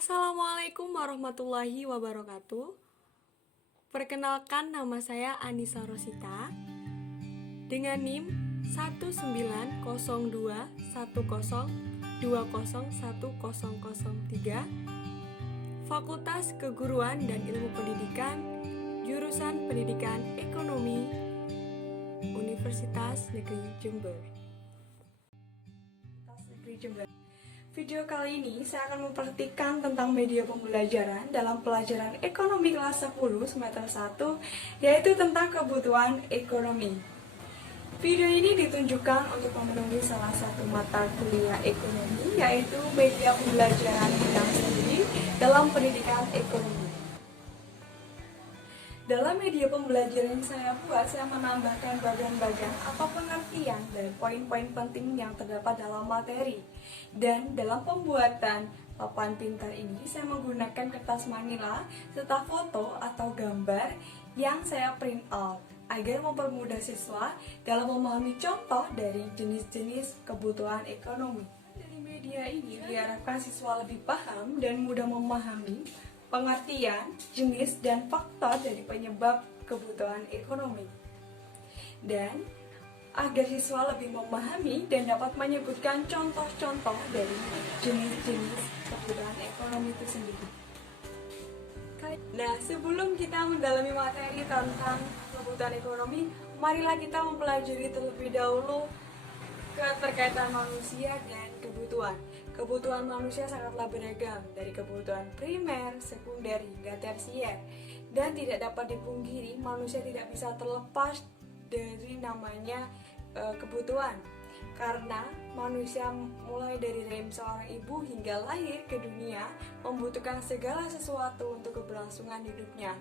Assalamualaikum warahmatullahi wabarakatuh. Perkenalkan, nama saya Anissa Rosita dengan NIM 19021020103, Fakultas Keguruan dan Ilmu Pendidikan, Jurusan Pendidikan Ekonomi, Universitas Negeri Jember. Video kali ini saya akan memperhatikan tentang media pembelajaran dalam pelajaran ekonomi kelas 10 semester 1, yaitu tentang kebutuhan ekonomi. Video ini ditunjukkan untuk memenuhi salah satu mata kuliah ekonomi, yaitu media pembelajaran bidang studi dalam pendidikan ekonomi. Dalam media pembelajaran yang saya buat, saya menambahkan bagian-bagian atau pengertian dari poin-poin penting yang terdapat dalam materi. Dan dalam pembuatan papan pintar ini, saya menggunakan kertas manila serta foto atau gambar yang saya print out agar mempermudah siswa dalam memahami contoh dari jenis-jenis kebutuhan ekonomi. Dari media ini diharapkan siswa lebih paham dan mudah memahami pengertian, jenis, dan faktor dari penyebab kebutuhan ekonomi. Dan agar siswa lebih memahami dan dapat menyebutkan contoh-contoh dari jenis-jenis kebutuhan ekonomi itu sendiri. Nah, sebelum kita mendalami materi tentang kebutuhan ekonomi, marilah kita mempelajari terlebih dahulu keterkaitan manusia dan kebutuhan. Kebutuhan manusia sangatlah beragam, dari kebutuhan primer, sekunder, hingga tersier. Dan tidak dapat dipungkiri, manusia tidak bisa terlepas dari namanya kebutuhan. Karena manusia mulai dari rahim seorang ibu hingga lahir ke dunia membutuhkan segala sesuatu untuk keberlangsungan hidupnya.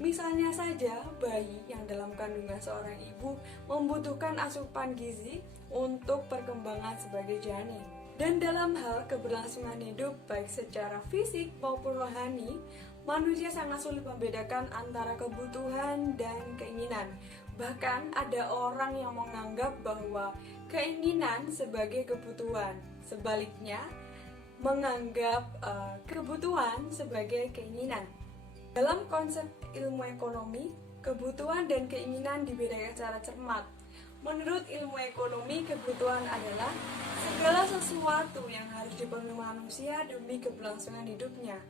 Misalnya saja, bayi yang dalam kandungan seorang ibu membutuhkan asupan gizi untuk perkembangan sebagai janin. Dan dalam hal keberlangsungan hidup, baik secara fisik maupun rohani, manusia sangat sulit membedakan antara kebutuhan dan keinginan. Bahkan ada orang yang menganggap bahwa keinginan sebagai kebutuhan, sebaliknya menganggap kebutuhan sebagai keinginan. Dalam konsep ilmu ekonomi, kebutuhan dan keinginan dibedakan secara cermat. Menurut ilmu ekonomi, kebutuhan adalah segala sesuatu yang harus dipenuhi manusia demi keberlangsungan hidupnya.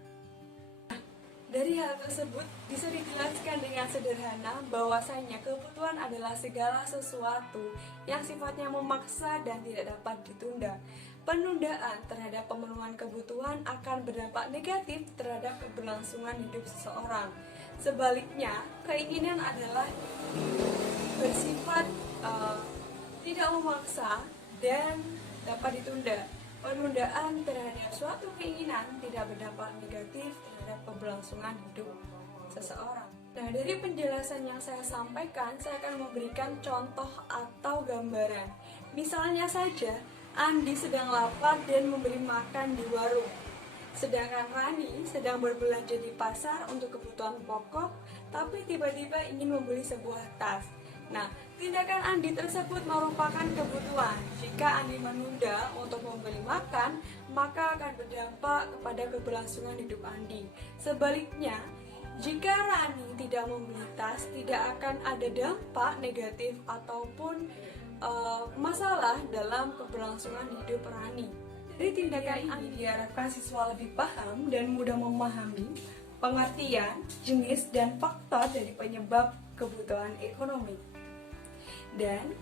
Dari hal tersebut bisa dijelaskan dengan sederhana bahwasanya kebutuhan adalah segala sesuatu yang sifatnya memaksa dan tidak dapat ditunda. Penundaan terhadap pemenuhan kebutuhan akan berdampak negatif terhadap keberlangsungan hidup seseorang. Sebaliknya, keinginan adalah bersifat tidak memaksa dan dapat ditunda. Penundaan terhadap suatu keinginan tidak berdampak negatif terhadap keberlangsungan hidup seseorang. Nah, dari penjelasan yang saya sampaikan, saya akan memberikan contoh atau gambaran. Misalnya saja, Andi sedang lapar dan membeli makan di warung. Sedangkan Rani sedang berbelanja di pasar untuk kebutuhan pokok, tapi tiba-tiba ingin membeli sebuah tas. Nah, tindakan Andi tersebut merupakan kebutuhan. Jika Andi menunda untuk membeli makan, maka akan berdampak kepada keberlangsungan hidup Andi. Sebaliknya, jika Rani tidak membeli tas, tidak akan ada dampak negatif ataupun masalah dalam keberlangsungan hidup Rani. Dari tindakan ini diharapkan siswa lebih paham dan mudah memahami pengertian, jenis, dan faktor dari penyebab kebutuhan ekonomi. Dan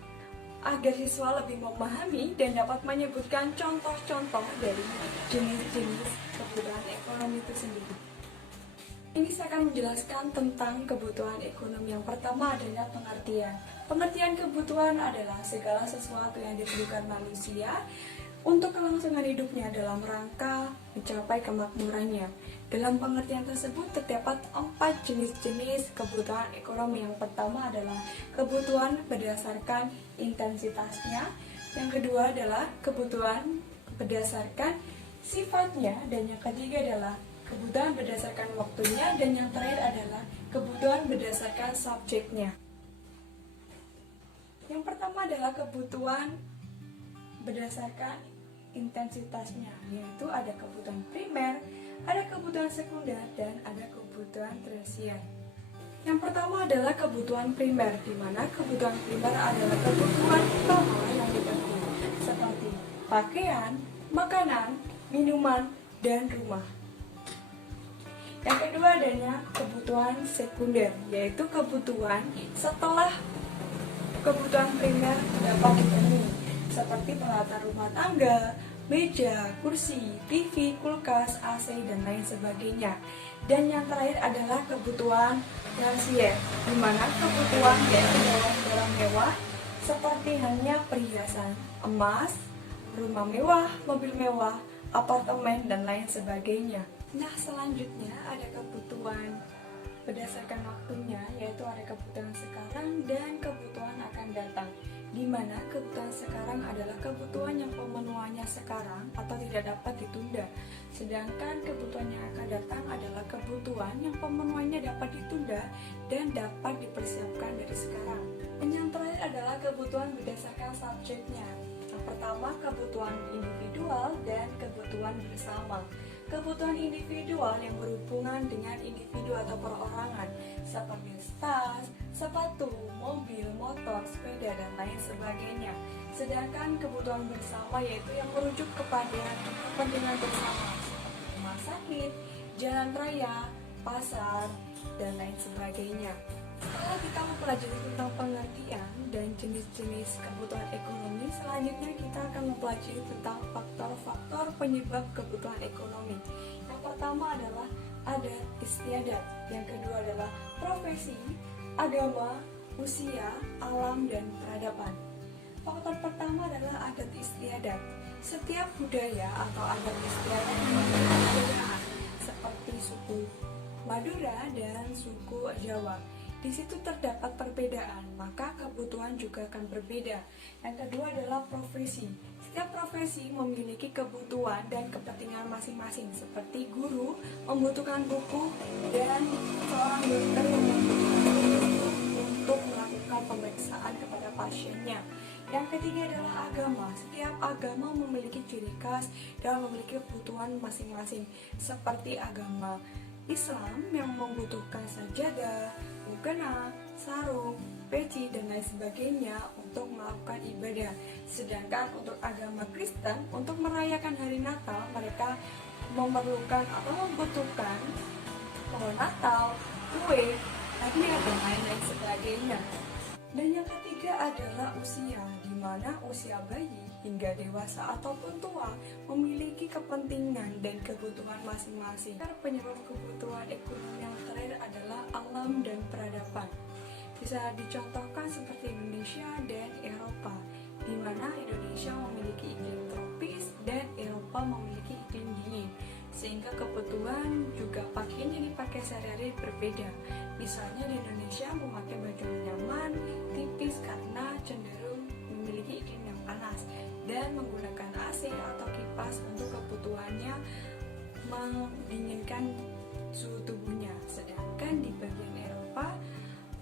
agar siswa lebih memahami dan dapat menyebutkan contoh-contoh dari jenis-jenis kebutuhan ekonomi itu sendiri. Ini saya akan menjelaskan tentang kebutuhan ekonomi. Yang pertama adalah pengertian. Pengertian kebutuhan adalah segala sesuatu yang diperlukan manusia untuk kelangsungan hidupnya dalam rangka mencapai kemakmurannya. Dalam pengertian tersebut terdapat 4 jenis-jenis kebutuhan ekonomi. Yang pertama adalah kebutuhan berdasarkan intensitasnya. Yang kedua adalah kebutuhan berdasarkan sifatnya. Dan yang ketiga adalah kebutuhan berdasarkan waktunya. Dan yang terakhir adalah kebutuhan berdasarkan subjeknya. Yang pertama adalah kebutuhan berdasarkan intensitasnya, yaitu ada kebutuhan primer, ada kebutuhan sekunder, dan ada kebutuhan tersier. Yang pertama adalah kebutuhan primer, di mana kebutuhan primer adalah kebutuhan utama yang dipenuhi, seperti pakaian, makanan, minuman, dan rumah. Yang kedua adanya kebutuhan sekunder, yaitu kebutuhan setelah kebutuhan primer dapat dipenuhi, seperti peralatan rumah tangga, meja, kursi, TV, kulkas, AC, dan lain sebagainya. Dan yang terakhir adalah kebutuhan tersier, di mana kebutuhan yaitu barang mewah seperti hanya perhiasan, emas, rumah mewah, mobil mewah, apartemen, dan lain sebagainya. Nah, selanjutnya ada kebutuhan berdasarkan waktunya, yaitu ada kebutuhan sekarang dan kebutuhan akan datang, di mana kebutuhan sekarang adalah kebutuhan yang pemenuhannya sekarang atau tidak dapat ditunda, sedangkan kebutuhan yang akan datang adalah kebutuhan yang pemenuhannya dapat ditunda dan dapat dipersiapkan dari sekarang. Dan yang terakhir adalah kebutuhan berdasarkan subjeknya. Yang pertama, kebutuhan individual dan kebutuhan bersama. Kebutuhan individual yang berhubungan dengan individu atau perorangan, seperti tas, sepatu, mobil, motor, sepeda, dan lain sebagainya. Sedangkan kebutuhan bersama yaitu yang merujuk kepada kepentingan bersama, seperti rumah sakit, jalan raya, pasar, dan lain sebagainya. Setelah kita mempelajari tentang pengertian dan jenis-jenis kebutuhan ekonomi, selanjutnya kita akan mempelajari tentang faktor-faktor penyebab kebutuhan ekonomi. Yang pertama adalah adat istiadat, yang kedua adalah profesi, agama, usia, alam, dan peradaban. Faktor pertama adalah adat istiadat. Setiap budaya atau adat istiadat memiliki perbedaan, seperti suku Madura dan suku Jawa. Di situ terdapat perbedaan, maka kebutuhan juga akan berbeda. Yang kedua adalah profesi. Setiap profesi memiliki kebutuhan dan kepentingan masing-masing, seperti guru membutuhkan buku dan seorang dokter yang membutuhkan untuk melakukan pemeriksaan kepada pasiennya. Yang ketiga adalah agama. Setiap agama memiliki ciri khas dan memiliki kebutuhan masing-masing, seperti agama Islam yang membutuhkan sajadah, mukena, sarung, peci, dan lain sebagainya untuk melakukan ibadah. Sedangkan untuk agama Kristen, untuk merayakan hari Natal, mereka memerlukan atau membutuhkan pohon Natal, kue, hadiah, dan lain-lain sebagainya. Dan yang ketiga adalah usia, di mana usia bayi hingga dewasa ataupun tua memiliki kepentingan dan kebutuhan masing-masing. Penyebab kebutuhan ekonomi yang terakhir adalah alam dan peradaban. Bisa dicontohkan seperti Indonesia dan Eropa, di mana Indonesia memiliki iklim tropis dan Eropa memiliki iklim dingin, sehingga kebutuhan juga pakaian yang dipakai sehari-hari berbeda. Misalnya di Indonesia memakai baju nyaman, tipis karena cenderung memiliki iklim yang panas, dan menggunakan AC atau kipas untuk kebutuhannya mendinginkan suhu tubuhnya. Sedangkan di bagian Eropa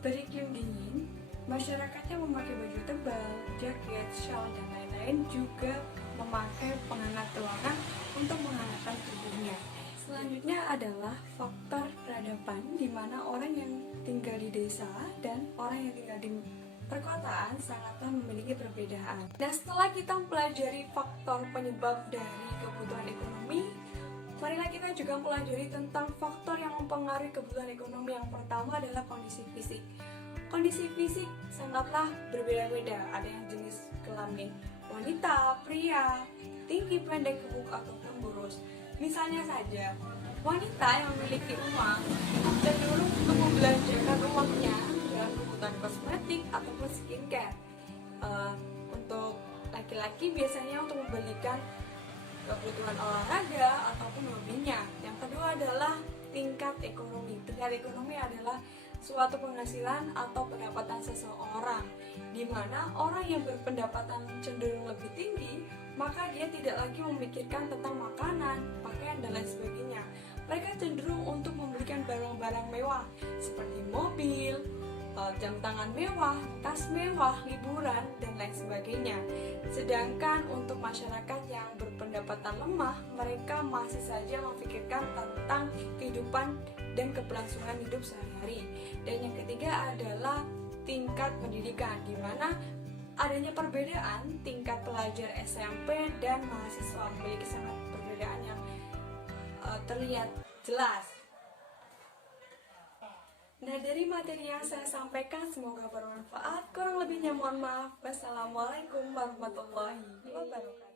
beriklim dingin, masyarakatnya memakai baju tebal, jaket, shawl, dan lain-lain, juga memakai penghangat ruangan untuk menghangatkan tubuhnya. Selanjutnya adalah faktor peradaban, di mana orang yang tinggal di desa dan orang yang tinggal di perkotaan sangatlah memiliki perbedaan. Nah, setelah kita mempelajari faktor penyebab dari kebutuhan ekonomi, marilah kita juga mempelajari tentang faktor yang mempengaruhi kebutuhan ekonomi. Yang pertama adalah kondisi fisik. Kondisi fisik sangatlah berbeda-beda. Ada yang jenis kelamin wanita, pria, tinggi, pendek, gemuk, ataupun kurus. Misalnya saja, wanita yang memiliki uang cenderung untuk membelanjakan uangnya dalam kebutuhan kosmetik ataupun skincare. Untuk laki-laki biasanya untuk membelikan kebutuhan olahraga ataupun hobinya. Yang kedua adalah tingkat ekonomi. Tingkat ekonomi adalah suatu penghasilan atau pendapatan seseorang, di mana orang yang berpendapatan cenderung lebih tinggi, maka dia tidak lagi memikirkan tentang makanan, pakaian, dan lain sebagainya. Mereka cenderung untuk membelikan barang-barang mewah seperti mobil, jam tangan mewah, tas mewah, liburan, dan lain sebagainya. Sedangkan untuk masyarakat yang berpendapatan berpendapatan lemah, mereka masih saja memikirkan tentang kehidupan dan keberlangsungan hidup sehari-hari. Dan yang ketiga adalah tingkat pendidikan, di mana adanya perbedaan tingkat pelajar SMP dan mahasiswa memiliki sangat perbedaan yang terlihat jelas. Nah, dari materi yang saya sampaikan semoga bermanfaat. Kurang lebihnya mohon maaf. Wassalamualaikum warahmatullahi wabarakatuh.